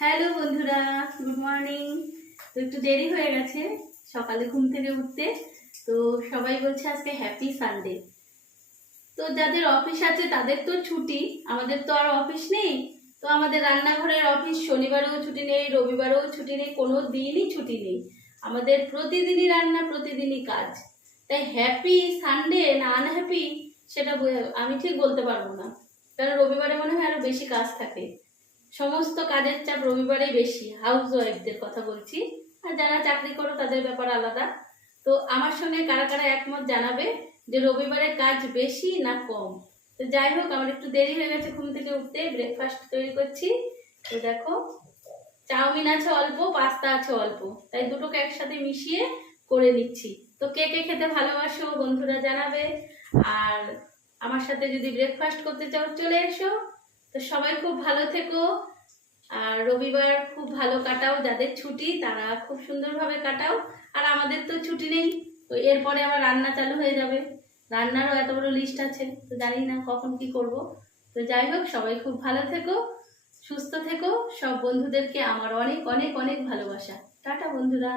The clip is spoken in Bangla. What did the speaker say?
হ্যালো বন্ধুরা, গুড মর্নিং। তো একটু দেরি হয়ে গেছে সকালে ঘুম থেকে উঠতে। তো সবাই বলছে আজকে হ্যাপি সানডে। তো যাদের অফিস আছে তাদের তো ছুটি, আমাদের তো আর অফিস নেই। তো আমাদের রান্নাঘরের অফিস শনিবারেও ছুটি নেই, রবিবারেও ছুটি নেই, কোনো দিনই ছুটি নেই। আমাদের প্রতিদিনই রান্না, প্রতিদিনই কাজ। তাই হ্যাপি সানডে না আনহ্যাপি সেটা আমি ঠিক বলতে পারবো না। কারণ রবিবারে মনে হয় আরো বেশি কাজ থাকে, সমস্ত কাজের চাপ রবিবারে বেশি। হাউস ওয়াইফদের কথা বলছি, আর যারা চাকরি করো তাদের ব্যাপার আলাদা। তো আমার সঙ্গে কারা কারা একমত জানাবে যে রবিবারে কাজ বেশি না কম। তো যাই হোক, আমার একটু দেরি হয়ে গেছে ঘুম থেকে উঠতে, ব্রেকফাস্ট তৈরি করছি। তো দেখো, চাউমিন আছে অল্প, পাস্তা আছে অল্প, তাই দুটোকে একসাথে মিশিয়ে করে নিচ্ছি। তো কে কে খেতে ভালোবাসো বন্ধুরা জানাবে। আর আমার সাথে যদি ব্রেকফাস্ট করতে চাও চলে এসো। তো সবাই খুব ভালো থেকো, আর রবিবার খুব ভালো কাটাও। যাদের ছুটি তারা খুব সুন্দরভাবে কাটাও। আর আমাদের তো ছুটি নেই, তো এরপরে আবার রান্না চালু হয়ে যাবে। রান্নারও এত বড় লিস্ট আছে, তো জানি না কখন কি করব। তো যাই হোক, সবাই খুব ভালো থেকো, সুস্থ থেকো। সব বন্ধুদেরকে আমার অনেক অনেক অনেক ভালোবাসা। টাটা বন্ধুরা।